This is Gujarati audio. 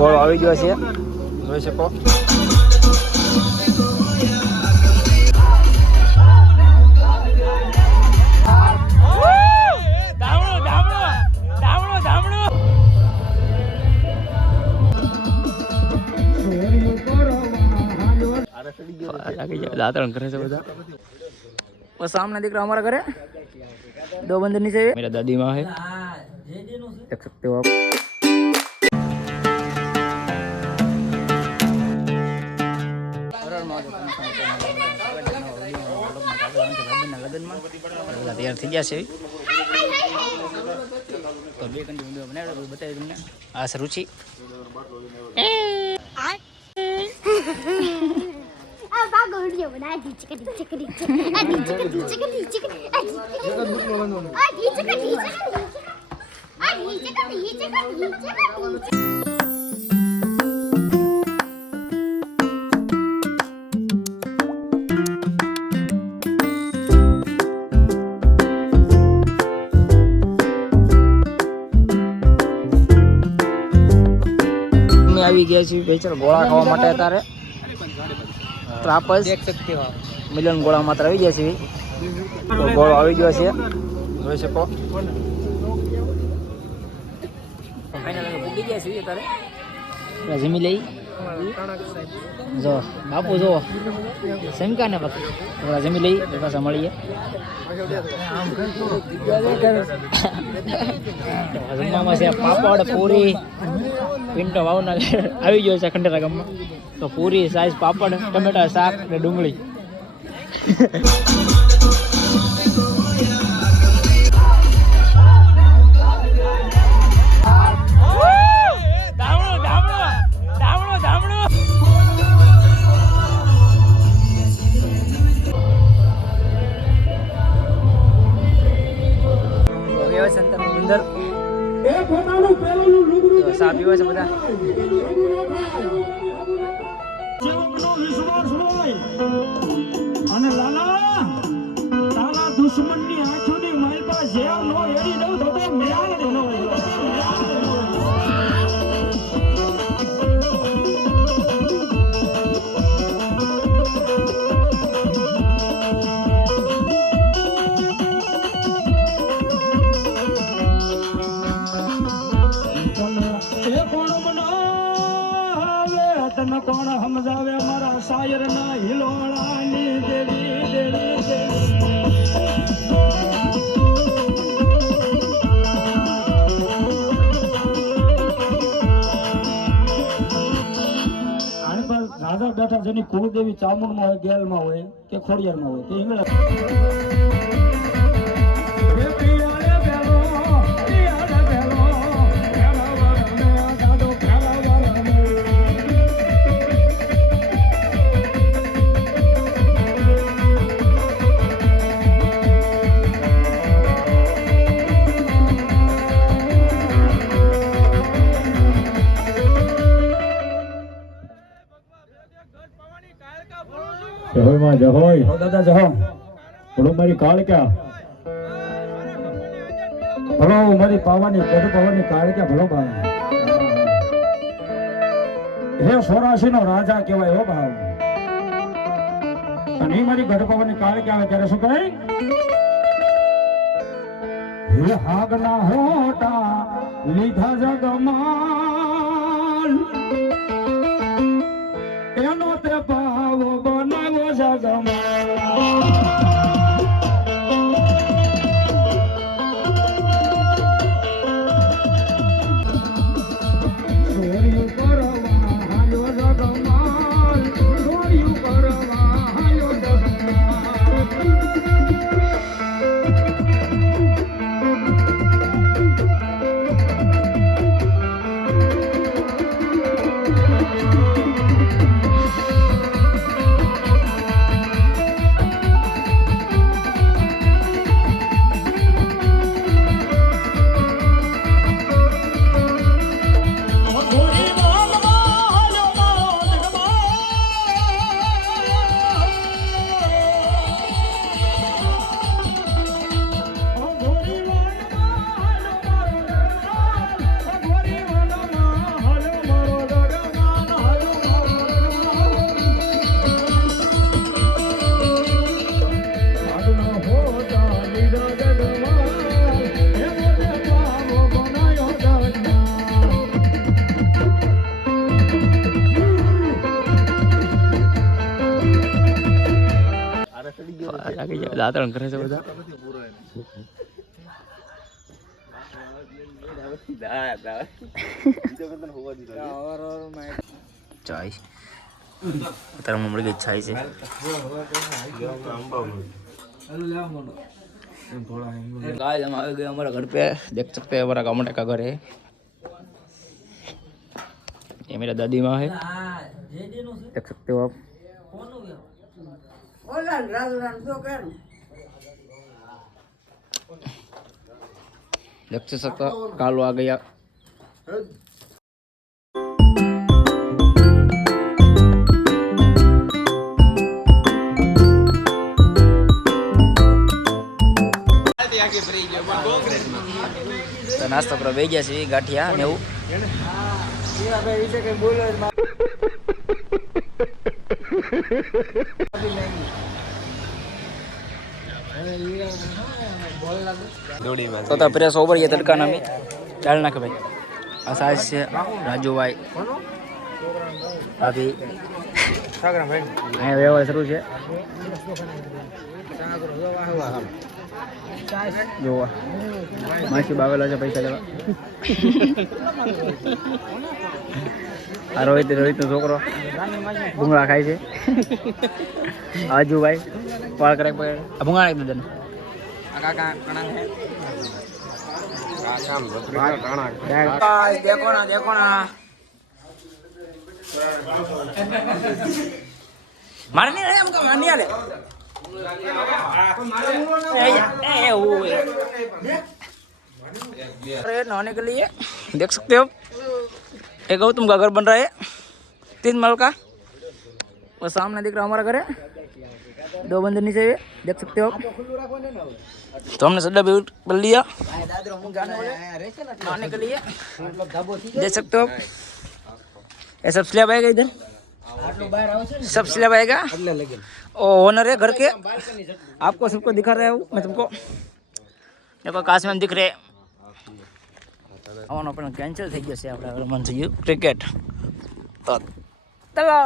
ગોળો આવી ગયો છે, જોઈ શકો. दातरण करे से बता और सामने दिख रहा हमारा घर है, 2 बंदर नीचे है, मेरा दादी माँ है, देख सकते हो आप. तैयार થઈ ગયા છે તો 2 કન્ટિન્યુ બનાવ્યો બતાવી તમને. આ છે રુચિ. वीडियो बना नीचे का नीचे का नीचे नीचे का नीचे का नीचे का नीचे का नीचे का नीचे આવી ગયા છે ભાઈ. ચાલો ગોળા ખાવા માટે અત્યારે ત્રાપસ देख सकते हो आप. મિલન ગોળા માત્ર આવી ગયા છે. તો ગોળો આવી ગયો છે, જોઈ શકો. ફાઇનલ પૂગી ગયા છે અત્યારે. જમી લઈ જો બાપુ જો શંકા ને પછી થોડા જમી લઈ પાછા મળીએ. જમવામાં છે પાપડ, પૂરી, પિન્ટો ભાવનગર આવી ગયો છે ખંડેરા ગામમાં. તો પૂરી, સાઈઝ, પાપડ, ટમેટા, શાક ને ડુંગળી. અંદર સા પીવા છે બધા. અને લાલા તારા દુશ્મનની આંખોની મારી પાસે જેવ નો એડી દઉં તો મેળ નો કોણ સમજાવે મારા શાયર ના હિલોળાની દેવી દેવી દેવી. આની પર રાજા બેઠા જેની કુળદેવી ચામુંડમાં હોય, ગેલમાં હોય કે ખોડિયારમાં હોય તે હિંગળા. જહોય માં જહોય. દાદા જહો બોલો મારી કાળ ક્યાં ભલો મારી પાવાની ગઢ પાવાની કાળ ક્યાં ભલો ભાઈ. હે સોરાશી નો રાજા કહેવાય હો ભાવ. અને મારી ગઢ પાવાની કાળ ક્યાં આવે ત્યારે શું કહે? હે હાગના હોટા લીધા જગમાલ એનો તે ભાવ બનાવો જગમાલ. થાકી જાય દાંતણ કરે છે બધા ચાય અત્યારે મળી ગઈ છાય છે गाइस हम आ गए हमारे घर पे देख सकते हैं हमारा टमाटर का घर है ये मेरा दादी माँ है देख सकते हो आप देख सकते हो कालो आ गया तो नास्तो पर બે ગયા છે ગાંઠિયા ને એવું तो प्रेस ओवर ये तड़का ना में डाल नाखे भाई आ साइज से राजू भाई अभी व्यवहार शुरू है જો માસી બાવેલા છે પૈસા લેવા આ રોહિત નો છોકરો ભૂંગળા ખાય છે આજુ ભાઈ પાળ કરે ભૂંગળા નાખી દે देखो ना मार नहीं रहे हमको मार नहीं आले नहाने के लिए देख सकते हो एक गौतम का घर बन रहा है 3 माल का और सामने दिख रहा हमारा घर है 2 बंदर नीचे है देख सकते हो तो हमने सड्डा भी कर लिया नहाने के लिए देख सकते हो ये सब स्लैब आएगा इधर सब स्लैब आएगा ओनर है घर के आपको सबको दिखा रहा हूँ मैं तुमको देखो काश में दिख रहे अपन कैंसल થઈ ગયો છે આપણે રમવાનું થયું ક્રિકેટ તો ચલો